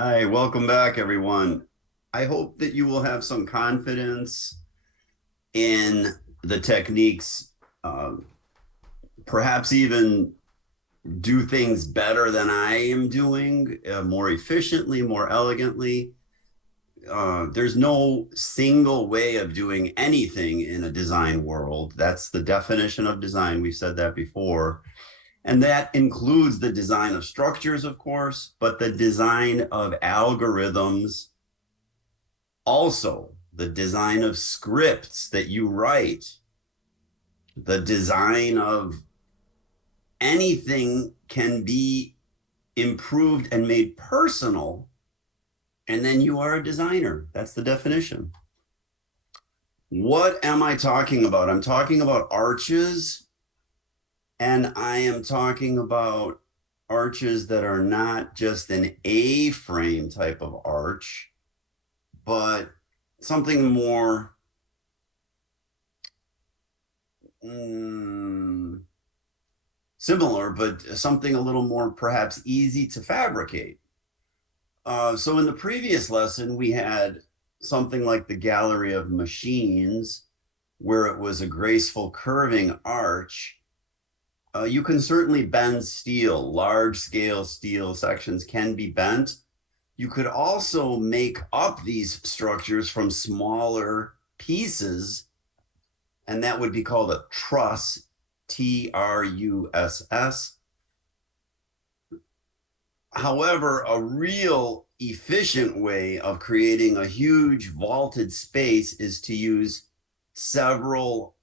Hi, welcome back, everyone. I hope that you will have some confidence in the techniques, uh, perhaps even do things better than I am doing, more efficiently, more elegantly. There's no single way of doing anything in a design world. That's the definition of design. We've said that before. And that includes the design of structures, of course, but the design of algorithms also, the design of scripts that you write, the design of anything can be improved and made personal. And then you are a designer. That's the definition. What am I talking about? I'm talking about arches, and I am talking about arches that are not just an A frame type of arch, but something more similar, but something a little more perhaps easy to fabricate. So in the previous lesson, we had something like the gallery of machines, where it was a graceful curving arch. You can certainly bend steel. Large scale steel sections can be bent. You could also make up these structures from smaller pieces, and that would be called a truss, Truss. However, a real efficient way of creating a huge vaulted space is to use several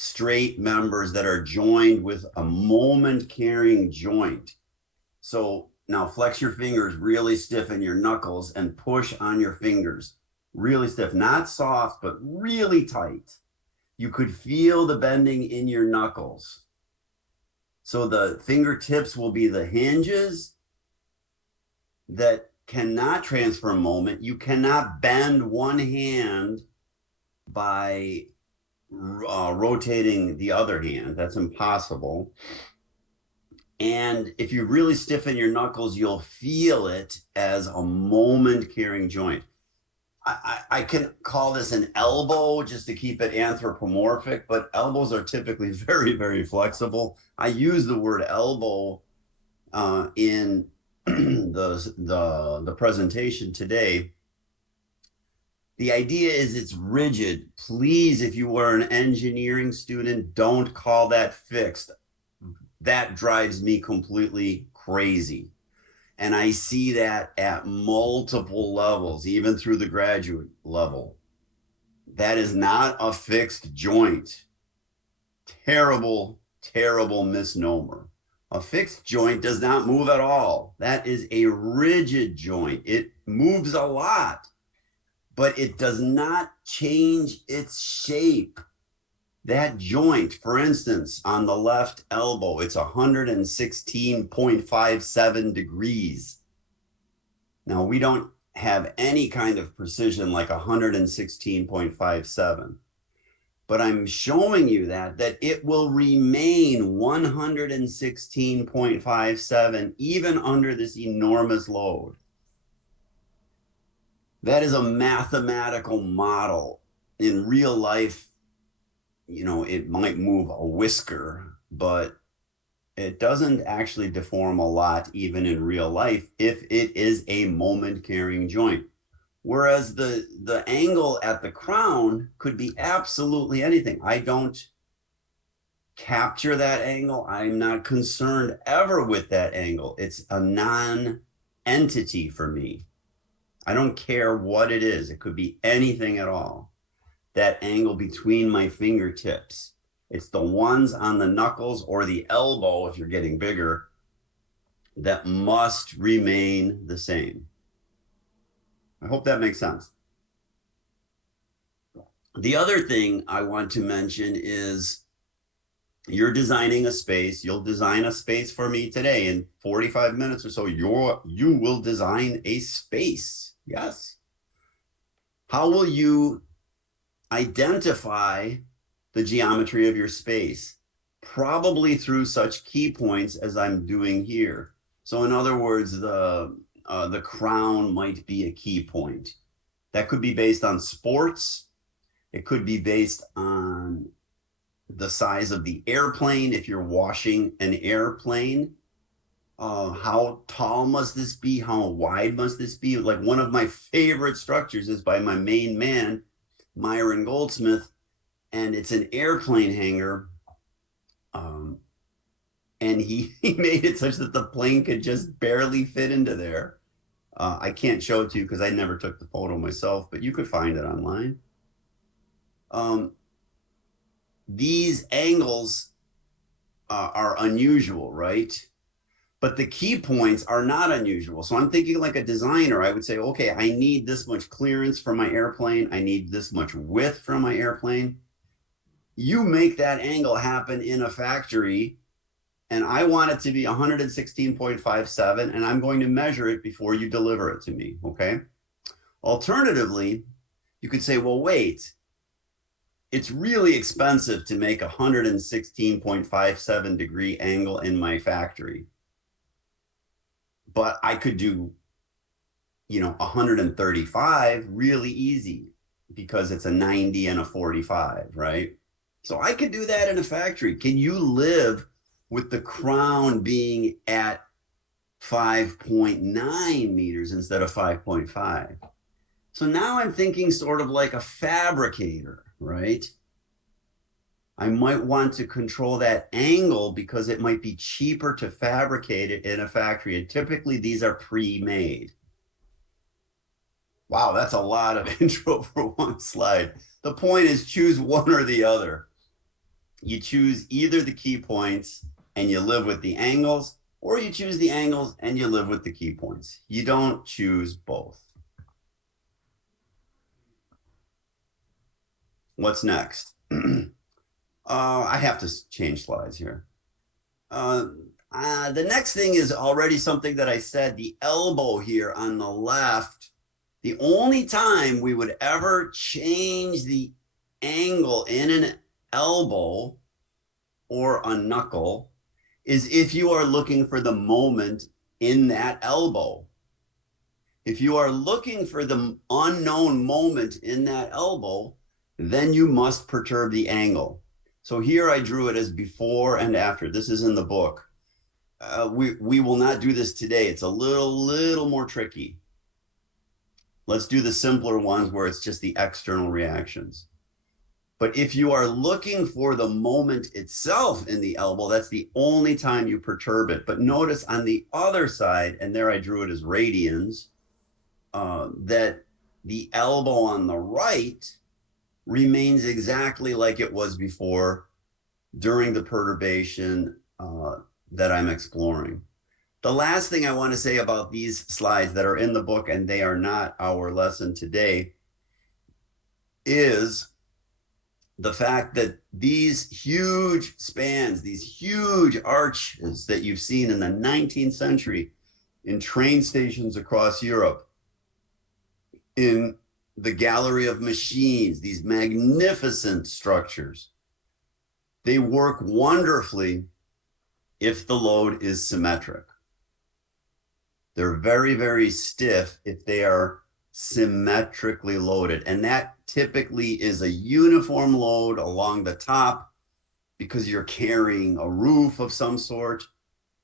straight members that are joined with a moment carrying joint. So now flex your fingers, really stiffen your knuckles and push on your fingers. Really stiff, not soft, but really tight. You could feel the bending in your knuckles. So the fingertips will be the hinges that cannot transfer moment. You cannot bend one hand by rotating the other hand. That's impossible. And if you really stiffen your knuckles, you'll feel it as a moment carrying joint. I can call this an elbow just to keep it anthropomorphic, but elbows are typically very, very flexible. I use the word elbow in the presentation today. The idea is it's rigid. Please, if you are an engineering student, don't call that fixed. That drives me completely crazy. And I see that at multiple levels, even through the graduate level. That is not a fixed joint. Terrible, terrible misnomer. A fixed joint does not move at all. That is a rigid joint. It moves a lot, but it does not change its shape. That joint, for instance, on the left elbow, it's 116.57 degrees. Now, we don't have any kind of precision like 116.57, but I'm showing you that it will remain 116.57 even under this enormous load. That is a mathematical model. In real life, it might move a whisker, but it doesn't actually deform a lot even in real life if it is a moment carrying joint. Whereas the angle at the crown could be absolutely anything. I don't capture that angle. I'm not concerned ever with that angle. It's a non-entity for me. I don't care what it is. It could be anything at all. That angle between my fingertips. It's the ones on the knuckles or the elbow, if you're getting bigger, that must remain the same. I hope that makes sense. The other thing I want to mention is you're designing a space. You'll design a space for me today in 45 minutes or so. You will design a space. Yes. How will you identify the geometry of your space? Probably through such key points as I'm doing here. So in other words, the crown might be a key point. That could be based on sports. It could be based on the size of the airplane. If you're washing an airplane, how tall must this be? How wide must this be? Like one of my favorite structures is by my main man, Myron Goldsmith, and it's an airplane hangar. And he made it such that the plane could just barely fit into there. I can't show it to you because I never took the photo myself, but you could find it online. These angles are unusual, right? But the key points are not unusual. So I'm thinking like a designer, I would say, okay, I need this much clearance for my airplane. I need this much width from my airplane. You make that angle happen in a factory, and I want it to be 116.57, and I'm going to measure it before you deliver it to me, okay? Alternatively, you could say, well, wait, it's really expensive to make a 116.57 degree angle in my factory. But I could do, 135 really easy because it's a 90 and a 45, right? So I could do that in a factory. Can you live with the crown being at 5.9 meters instead of 5.5? So now I'm thinking sort of like a fabricator, right? I might want to control that angle because it might be cheaper to fabricate it in a factory. And typically these are pre-made. Wow, that's a lot of intro for one slide. The point is choose one or the other. You choose either the key points and you live with the angles, or you choose the angles and you live with the key points. You don't choose both. What's next? I have to change slides here. The next thing is already something that I said, the elbow here on the left. The only time we would ever change the angle in an elbow or a knuckle is if you are looking for the moment in that elbow. If you are looking for the unknown moment in that elbow, then you must perturb the angle. So here I drew it as before and after. This is in the book. We will not do this today. It's a little more tricky. Let's do the simpler ones where it's just the external reactions. But if you are looking for the moment itself in the elbow, that's the only time you perturb it. But notice on the other side, and there I drew it as radians, that the elbow on the right remains exactly like it was before during the perturbation that I'm exploring. The last thing I want to say about these slides that are in the book, and they are not our lesson today, is the fact that these huge spans, these huge arches that you've seen in the 19th century in train stations across Europe, in the gallery of machines, these magnificent structures, they work wonderfully if the load is symmetric. They're very, very stiff if they are symmetrically loaded. And that typically is a uniform load along the top because you're carrying a roof of some sort,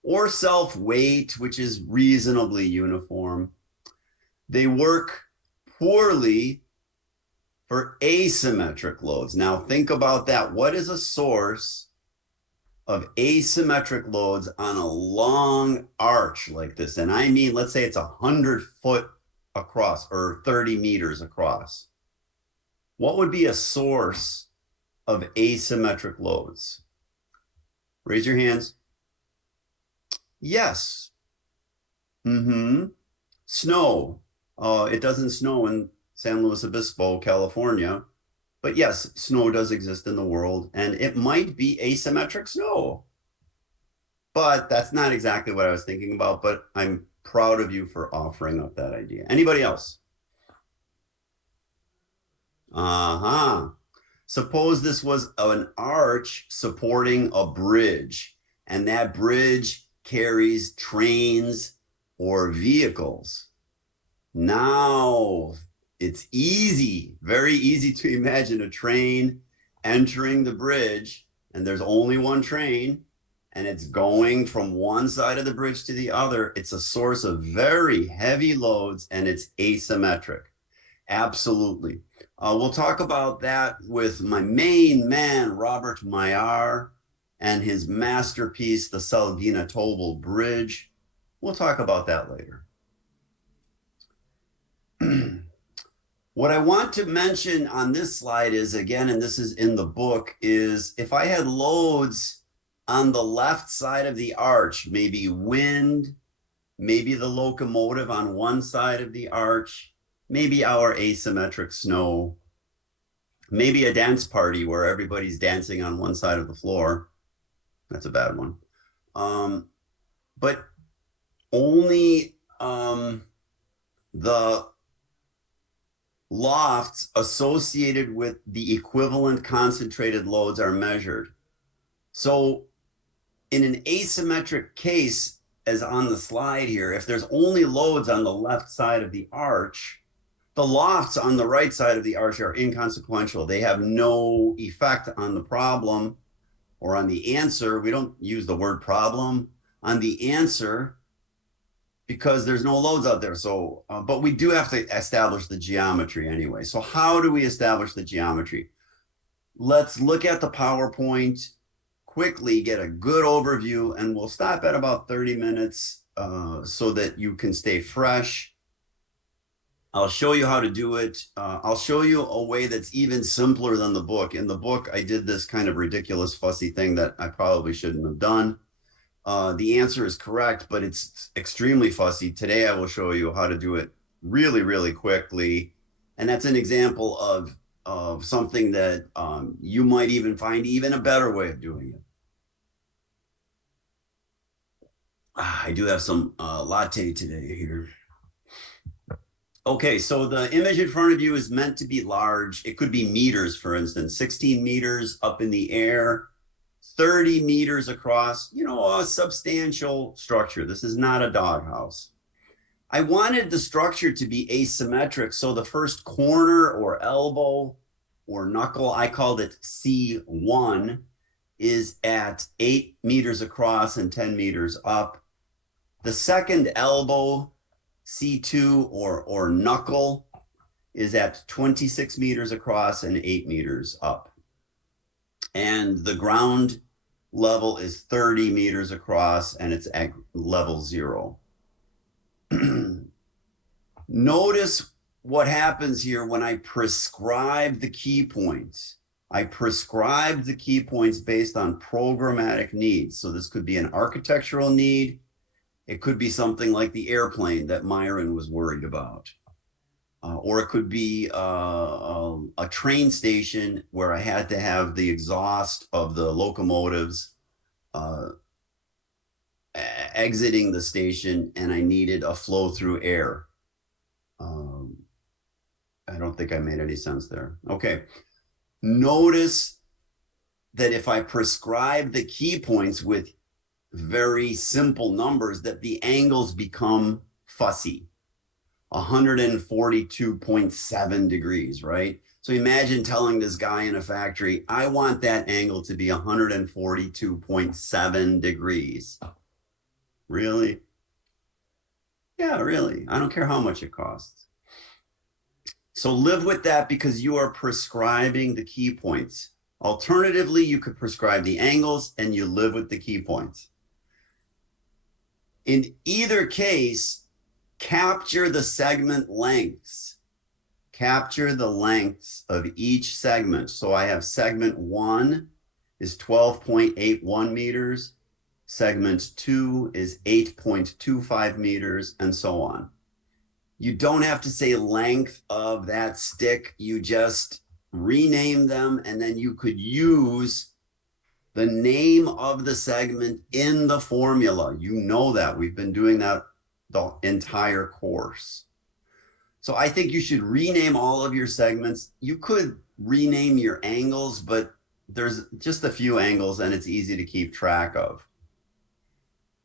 or self-weight, which is reasonably uniform. They work poorly for asymmetric loads. Now think about that. What is a source of asymmetric loads on a long arch like this? And I mean, let's say it's 100 foot across or 30 meters across. What would be a source of asymmetric loads? Raise your hands. Yes. Snow. It doesn't snow in San Luis Obispo, California. But yes, snow does exist in the world, and it might be asymmetric snow. But that's not exactly what I was thinking about, but I'm proud of you for offering up that idea. Anybody else? Suppose this was an arch supporting a bridge, and that bridge carries trains or vehicles. Now it's easy, very easy to imagine a train entering the bridge, and there's only one train, and it's going from one side of the bridge to the other. It's a source of very heavy loads, and it's asymmetric. Absolutely. We'll talk about that with my main man, Robert Maillard, and his masterpiece, the Salgina-Tobel Bridge. We'll talk about that later. What I want to mention on this slide is, again, and this is in the book, is if I had loads on the left side of the arch, maybe wind, maybe the locomotive on one side of the arch, maybe our asymmetric snow, maybe a dance party where everybody's dancing on one side of the floor. That's a bad one. But only the lofts associated with the equivalent concentrated loads are measured. So in an asymmetric case, as on the slide here, if there's only loads on the left side of the arch, the lofts on the right side of the arch are inconsequential. They have no effect on the problem or on the answer. We don't use the word problem on the answer because there's no loads out there. So, but we do have to establish the geometry anyway. So how do we establish the geometry? Let's look at the PowerPoint, quickly get a good overview, and we'll stop at about 30 minutes so that you can stay fresh. I'll show you how to do it. I'll show you a way that's even simpler than the book. In the book, I did this kind of ridiculous, fussy thing that I probably shouldn't have done. The answer is correct, but it's extremely fussy. Today, I will show you how to do it really, really quickly. And that's an example of something that you might even find even a better way of doing it. I do have some latte today here. Okay, so the image in front of you is meant to be large. It could be meters, for instance, 16 meters up in the air, 30 meters across, you know, a substantial structure. This is not a doghouse. I wanted the structure to be asymmetric. So the first corner or elbow or knuckle, I called it C1, is at 8 meters across and 10 meters up. The second elbow, C2 or knuckle, is at 26 meters across and 8 meters up. And the ground level is 30 meters across and it's at level 0. Notice what happens here when I prescribe the key points. I prescribed the key points based on programmatic needs. So this could be an architectural need. It could be something like the airplane that Myron was worried about. Or it could be a train station where I had to have the exhaust of the locomotives exiting the station, and I needed a flow through air. I don't think I made any sense there. Okay. Notice that if I prescribe the key points with very simple numbers, that the angles become fussy. 142.7 degrees, right? So imagine telling this guy in a factory, I want that angle to be 142.7 degrees. Really? Yeah, really. I don't care how much it costs. So live with that because you are prescribing the key points. Alternatively, you could prescribe the angles and you live with the key points. In either case, capture the segment lengths. Capture the lengths of each segment. So I have segment 1 is 12.81 meters. Segment 2 is 8.25 meters, and so on. You don't have to say length of that stick. You just rename them, and then you could use the name of the segment in the formula. You know that. We've been doing that the entire course. So I think you should rename all of your segments. You could rename your angles, but there's just a few angles and it's easy to keep track of.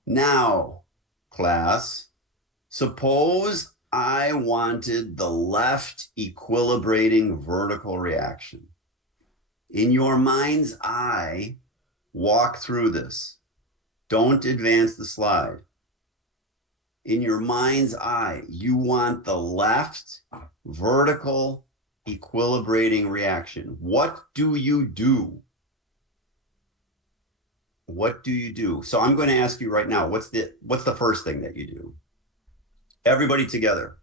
Now, class, Suppose I wanted the left equilibrating vertical reaction. In your mind's eye, walk through this. Don't advance the slide. In your mind's eye, you want the left vertical equilibrating reaction. What do you do? What do you do? So I'm going to ask you right now, what's the first thing that you do? Everybody together.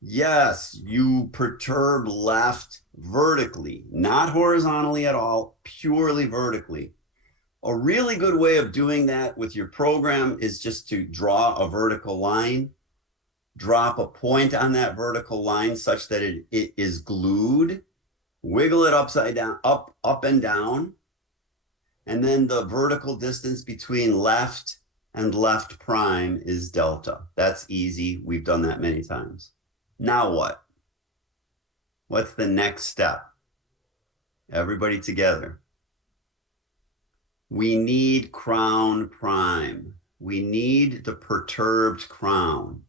Yes, you perturb left vertically, not horizontally at all, purely vertically. A really good way of doing that with your program is just to draw a vertical line, drop a point on that vertical line such that it is glued, wiggle it upside down, up and down, and then the vertical distance between left and left prime is delta. That's easy. We've done that many times. Now what? What's the next step? Everybody together. We need crown prime. We need the perturbed crown.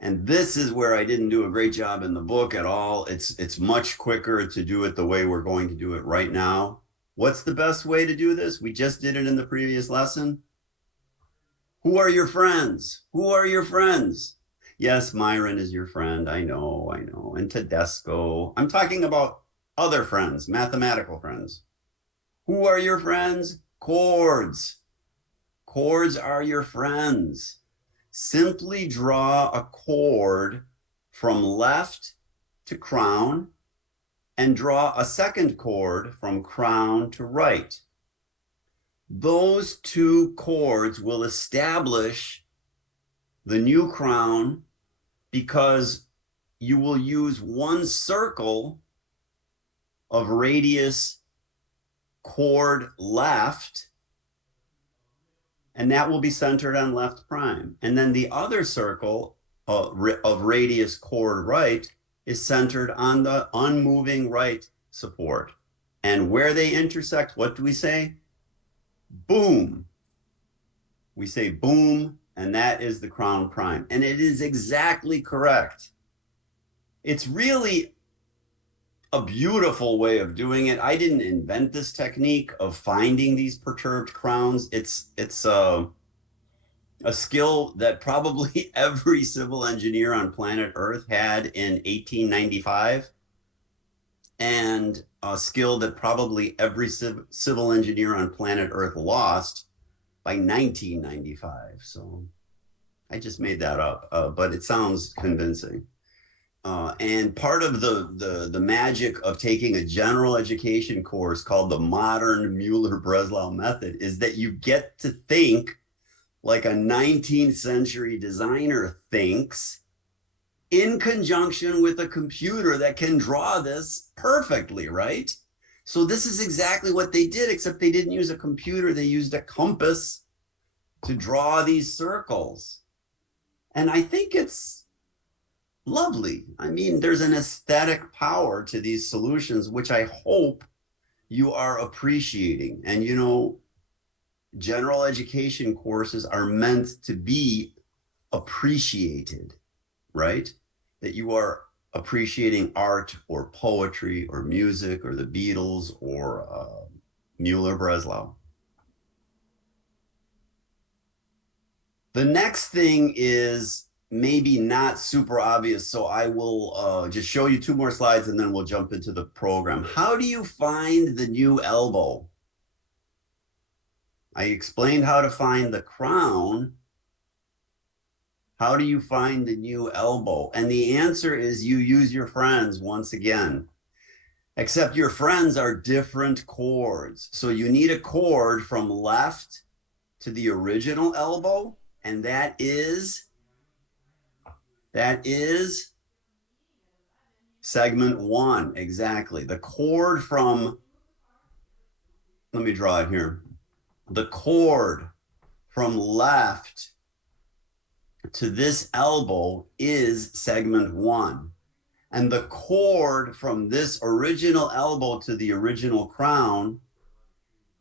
And this is where I didn't do a great job in the book at all. It's much quicker to do it the way we're going to do it right now. What's the best way to do this? We just did it in the previous lesson. Who are your friends? Who are your friends? Yes, Myron is your friend. I know. And Tedesco. I'm talking about other friends, mathematical friends. Who are your friends? Chords. Chords are your friends. Simply draw a chord from left to crown and draw a second chord from crown to right. Those two chords will establish the new crown because you will use one circle of radius chord left, and that will be centered on left prime. And then the other circle of radius chord right is centered on the unmoving right support. And where they intersect, what do we say? Boom. We say boom, and that is the crown prime. And it is exactly correct. It's really a beautiful way of doing it. I didn't invent this technique of finding these perturbed crowns. It's a skill that probably every civil engineer on planet Earth had in 1895, and a skill that probably every civil engineer on planet Earth lost by 1995. So I just made that up, but it sounds convincing. And part of the magic of taking a general education course called the Modern Muller Breslau Method is that you get to think like a 19th century designer thinks, in conjunction with a computer that can draw this perfectly, right? So this is exactly what they did, except they didn't use a computer. They used a compass to draw these circles. And I think it's lovely. I mean, there's an aesthetic power to these solutions, which I hope you are appreciating. And, you know, general education courses are meant to be appreciated, right? That you are appreciating art or poetry or music or the Beatles or Muller Breslau. The next thing is maybe not super obvious, so I will just show you two more slides and then we'll jump into the program. How do you find the new elbow? I explained how to find the crown. How do you find the new elbow? And the answer is you use your friends once again, except your friends are different chords. So you need a chord from left to the original elbow, and that is segment 1, exactly. The chord from, let me draw it here. The chord from left to this elbow is segment 1. And the chord from this original elbow to the original crown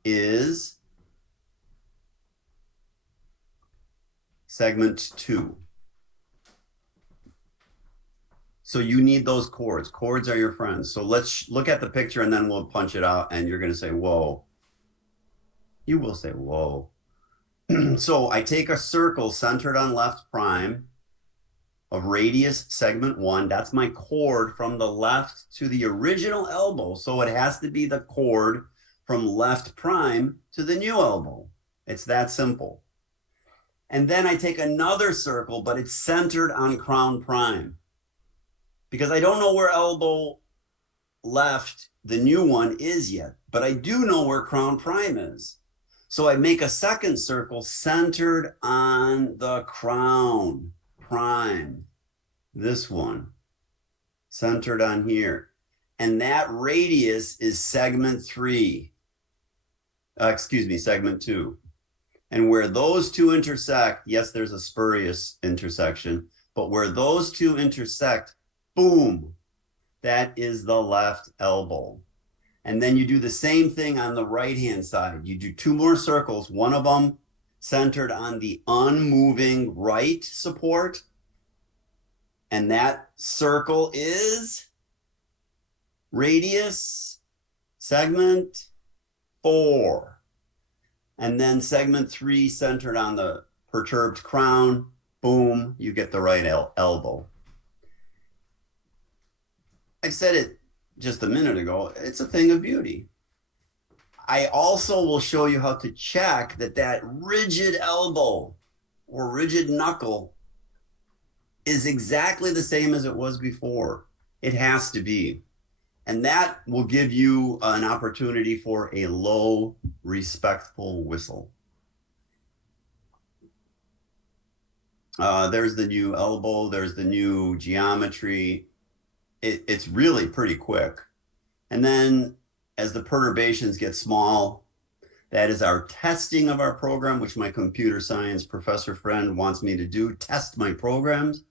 is segment 2. So you need those chords. Chords are your friends. So let's look at the picture and then we'll punch it out and you're going to say, whoa. You will say, whoa. So I take a circle centered on left prime of radius segment 1. That's my chord from the left to the original elbow. So it has to be the chord from left prime to the new elbow. It's that simple. And then I take another circle, but it's centered on crown prime. Because I don't know where elbow left, the new one, is yet, but I do know where crown prime is. So I make a second circle centered on the crown prime, this one, centered on here. And that radius is segment 3. Segment 2. And where those two intersect, yes, there's a spurious intersection, but where those two intersect, boom, that is the left elbow. And then you do the same thing on the right-hand side. You do 2 more circles, one of them centered on the unmoving right support. And that circle is radius segment 4. And then segment 3 centered on the perturbed crown. Boom, you get the right elbow. I said it just a minute ago, it's a thing of beauty. I also will show you how to check that rigid elbow or rigid knuckle is exactly the same as it was before. It has to be. And that will give you an opportunity for a low, respectful whistle. There's the new elbow. There's the new geometry. It's really pretty quick. And then as the perturbations get small, that is our testing of our program, which my computer science professor friend wants me to do, test my programs.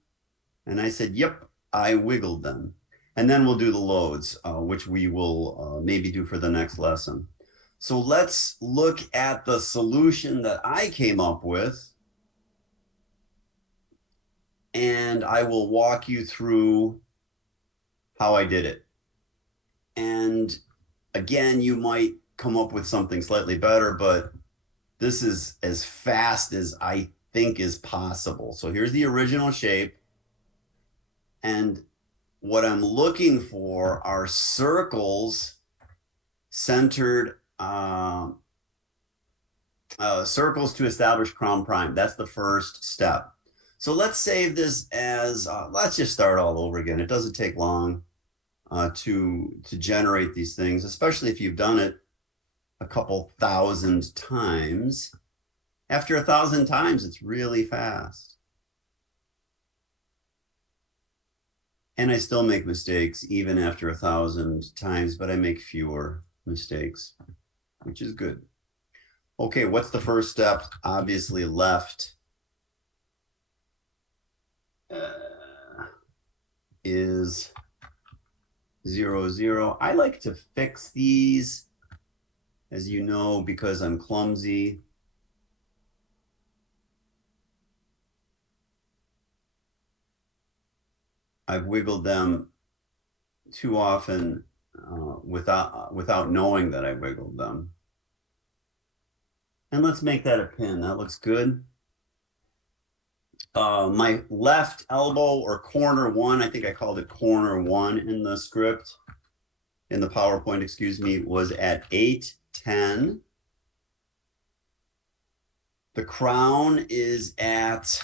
And I said, yep, I wiggled them. And then we'll do the loads, which we will maybe do for the next lesson. So let's look at the solution that I came up with. And I will walk you through how I did it. And again, you might come up with something slightly better, but this is as fast as I think is possible. So here's the original shape. And what I'm looking for are circles centered, circles to establish crown prime. That's the first step. So let's save this as, let's just start all over again. It doesn't take long to generate these things, especially if you've done it a couple thousand times. After 1,000 times, it's really fast. And I still make mistakes even after 1,000 times, but I make fewer mistakes, which is good. Okay, what's the first step? Obviously left is 0, 0. I like to fix these, as you know, because I'm clumsy. I've wiggled them too often without knowing that I wiggled them. And let's make that a pin. That looks good. My left elbow, or corner 1, I think I called it corner 1 in the script, in the PowerPoint, excuse me, was at 810. The crown is at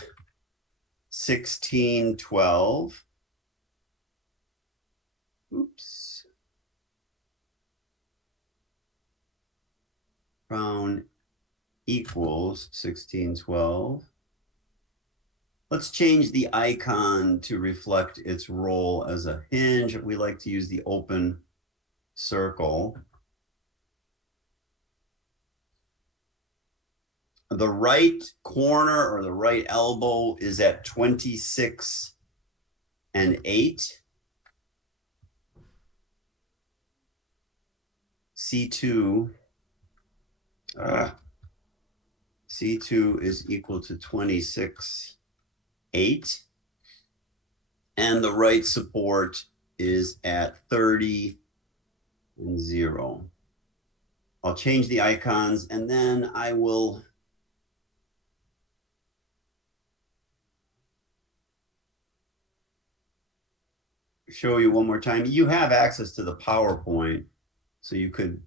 1612. Oops. Crown equals 1612. Let's change the icon to reflect its role as a hinge. We like to use the open circle. The right corner, or the right elbow, is at 26 and 8. C2, C2 is equal to 26.8. And the right support is at 30 and 0. I'll change the icons and then I will show you one more time. You have access to the PowerPoint, so you could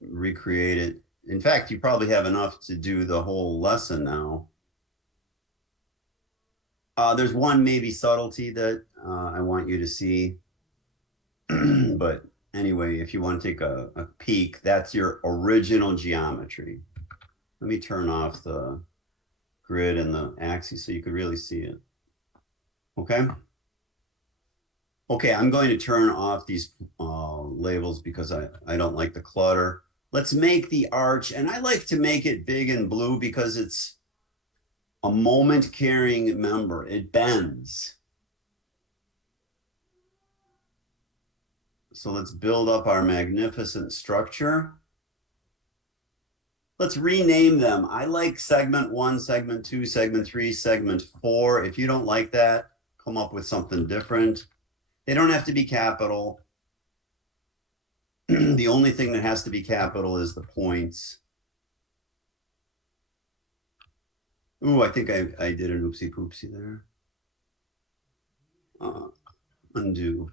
recreate it. In fact, you probably have enough to do the whole lesson now. There's one maybe subtlety that I want you to see. But anyway, if you want to take a peek, that's your original geometry. Let me turn off the grid and the axis so you could really see it. Okay. Okay, I'm going to turn off these labels because I don't like the clutter. Let's make the arch, and I like to make it big and blue because it's a moment carrying member. It bends. So let's build up our magnificent structure. Let's rename them. I like segment 1, segment 2, segment 3, segment 4. If you don't like that, come up with something different. They don't have to be capital. The only thing that has to be capital is the points. Ooh, I think I did an oopsie poopsie there. Undo.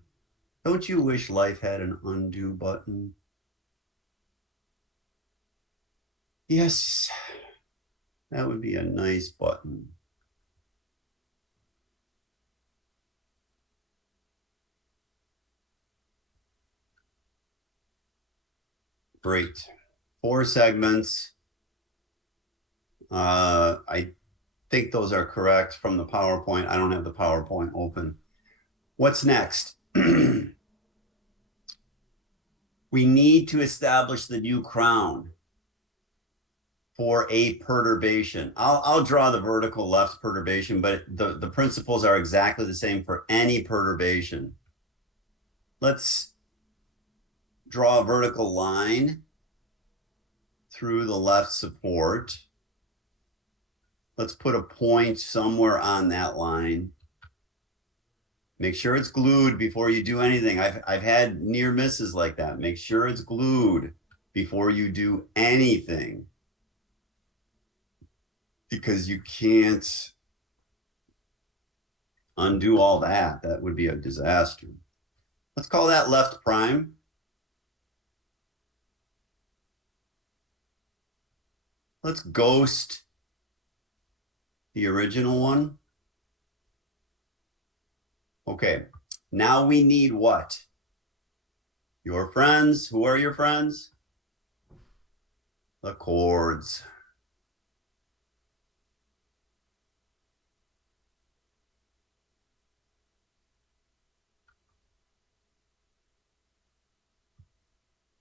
Don't you wish life had an undo button? Yes, that would be a nice button. Great. 4 segments. I think those are correct from the PowerPoint. I don't have the PowerPoint open. What's next? We need to establish the new crown for a perturbation. I'll draw the vertical left perturbation, but the principles are exactly the same for any perturbation. Let's draw a vertical line through the left support. Let's put a point somewhere on that line. Make sure it's glued before you do anything. I've had near misses like that. Make sure it's glued before you do anything, because you can't undo all that. That would be a disaster. Let's call that left prime. Let's ghost the original one. Okay, now we need what? Your friends. Who are your friends? The chords.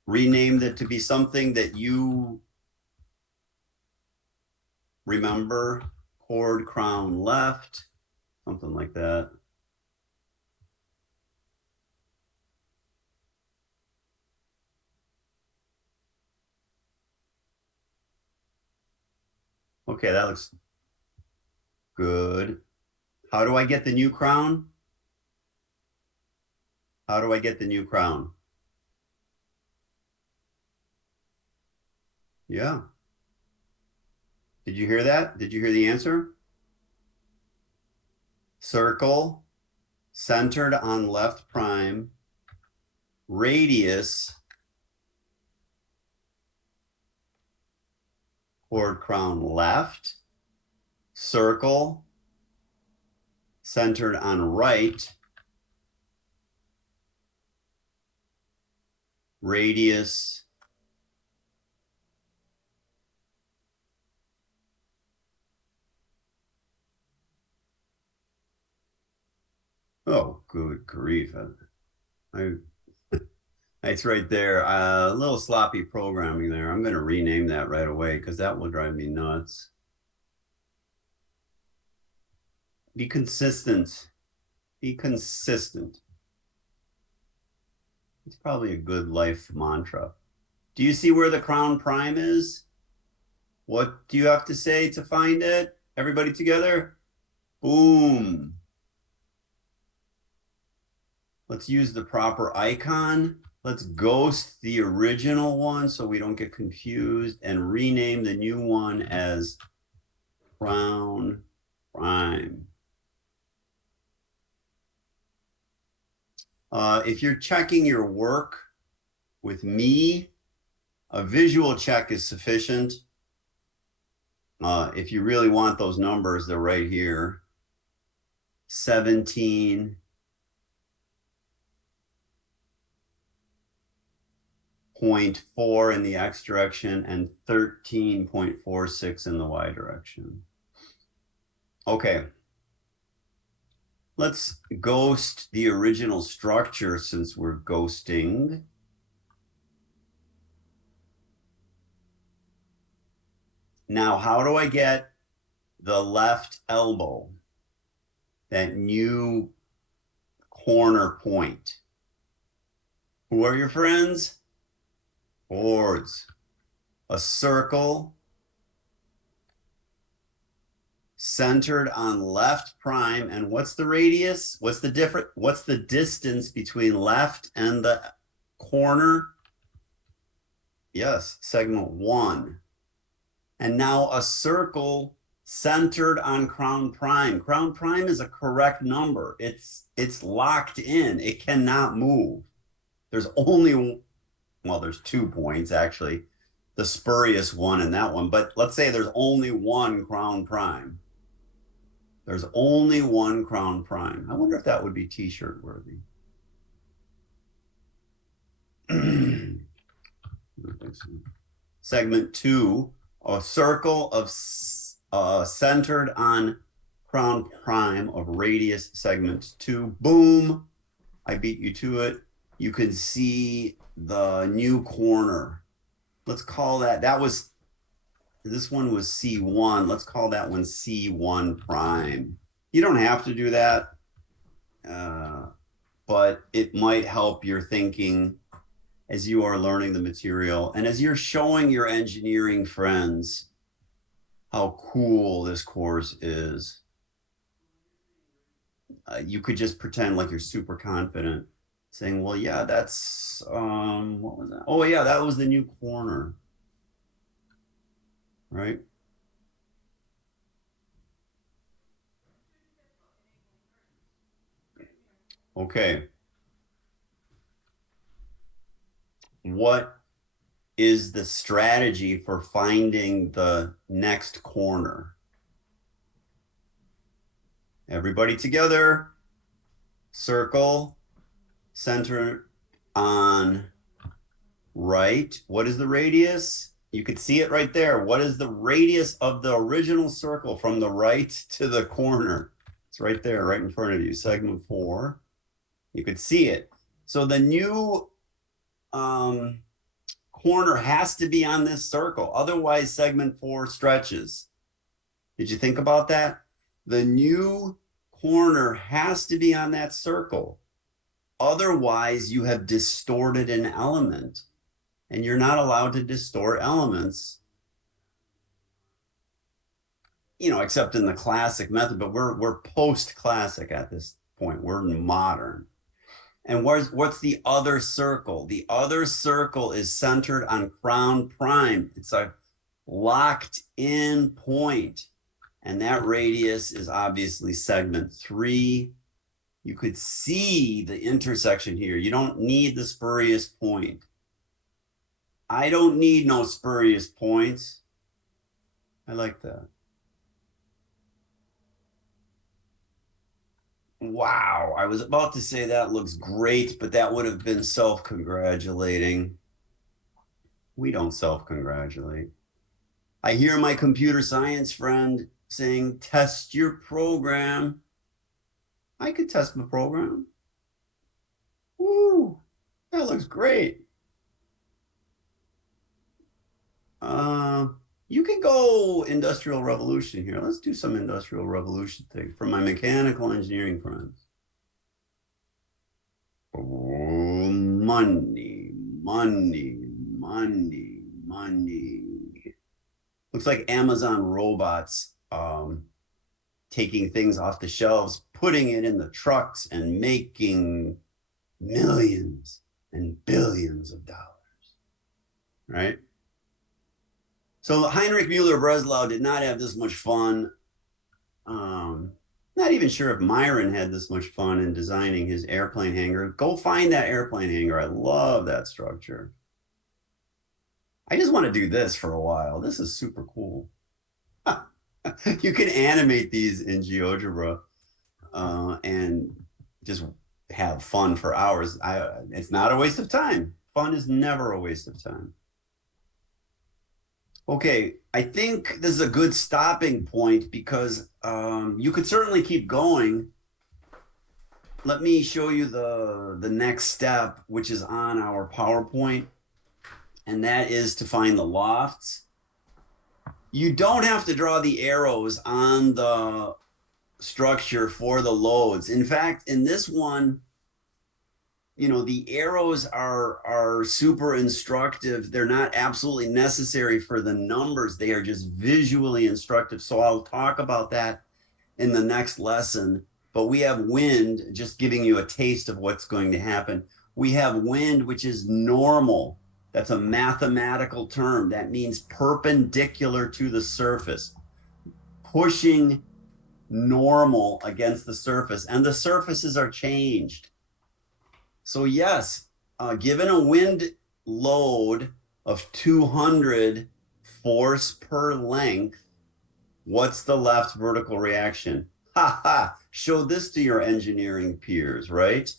Renamed it to be something that you remember. Chord crown left, something like that. Okay, that looks good. How do I get the new crown? How do I get the new crown? Yeah. Did you hear that? Did you hear the answer? Circle, centered on left prime, radius, chord crown left, circle, centered on right, radius, oh, good grief. It's right there. A little sloppy programming there. I'm going to rename that right away because that will drive me nuts. Be consistent. Be consistent. It's probably a good life mantra. Do you see where the crown prime is? What do you have to say to find it? Everybody together? Boom. Let's use the proper icon. Let's ghost the original one so we don't get confused and rename the new one as Crown Prime. If you're checking your work with me, a visual check is sufficient. If you really want those numbers, they're right here. 17.4 in the X direction and 13.46 in the Y direction. Okay. Let's ghost the original structure since we're ghosting. Now, how do I get the left elbow, that new corner point? Who are your friends? Boards. A circle centered on left prime. And what's the radius? What's the difference? What's the distance between left and the corner? Yes, segment 1. And now a circle centered on crown prime. Crown prime is a correct number. It's locked in. It cannot move. There's only, well, there's 2 points actually, the spurious one and that one, but let's say there's only one crown prime. There's only one crown prime. I wonder if that would be t-shirt worthy. Segment 2, a circle of centered on crown prime of radius segment 2. Boom, I beat you to it. You can see the new corner. Let's call that, this one was C1. Let's call that one C1 prime. You don't have to do that, but it might help your thinking as you are learning the material and as you're showing your engineering friends how cool this course is. You could just pretend like you're super confident, saying, well, yeah, that's, what was that? Oh, yeah, that was the new corner, right? Okay. What is the strategy for finding the next corner? Everybody together, circle, center on right. What is the radius? You could see it right there. What is the radius of the original circle from the right to the corner? It's right there, right in front of you, segment 4. You could see it. So the new corner has to be on this circle. Otherwise, segment 4 stretches. Did you think about that? The new corner has to be on that circle. Otherwise, you have distorted an element, and you're not allowed to distort elements, you know, except in the classic method, but we're post-classic at this point. We're modern. And what's the other circle? The other circle is centered on crown prime. It's a locked in point. And that radius is obviously segment 3. You could see the intersection here. You don't need the spurious point. I don't need no spurious points. I like that. Wow, I was about to say that looks great, but that would have been self-congratulating. We don't self-congratulate. I hear my computer science friend saying, test your program. I could test my program. Woo, that looks great. You can go industrial revolution here. Let's do some industrial revolution thing for my mechanical engineering friends. Oh, money, money, money, money. Looks like Amazon robots taking things off the shelves, putting it in the trucks, and making millions and billions of dollars, right? So Heinrich Muller Breslau did not have this much fun. Not even sure if Myron had this much fun in designing his airplane hangar. Go find that airplane hangar. I love that structure. I just want to do this for a while. This is super cool. You can animate these in GeoGebra and just have fun for hours. It's not a waste of time. Fun is never a waste of time. Okay, I think this is a good stopping point because you could certainly keep going. Let me show you the next step, which is on our PowerPoint, and that is to find the lofts. You don't have to draw the arrows on the structure for the loads. In fact, in this one, you know, the arrows are super instructive. They're not absolutely necessary for the numbers. They are just visually instructive. So I'll talk about that in the next lesson. But we have wind, just giving you a taste of what's going to happen. We have wind, which is normal. That's a mathematical term. That means perpendicular to the surface, pushing normal against the surface, and the surfaces are changed. So yes, given a wind load of 200 force per length, what's the left vertical reaction? Ha ha, show this to your engineering peers, right?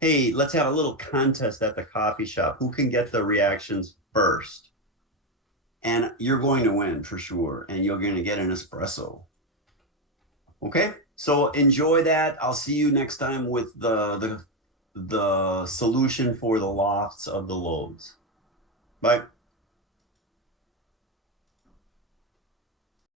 Hey, let's have a little contest at the coffee shop. Who can get the reactions first? And you're going to win for sure, and you're going to get an espresso. Okay, so enjoy that. I'll see you next time with the solution for the lofts of the loads. Bye.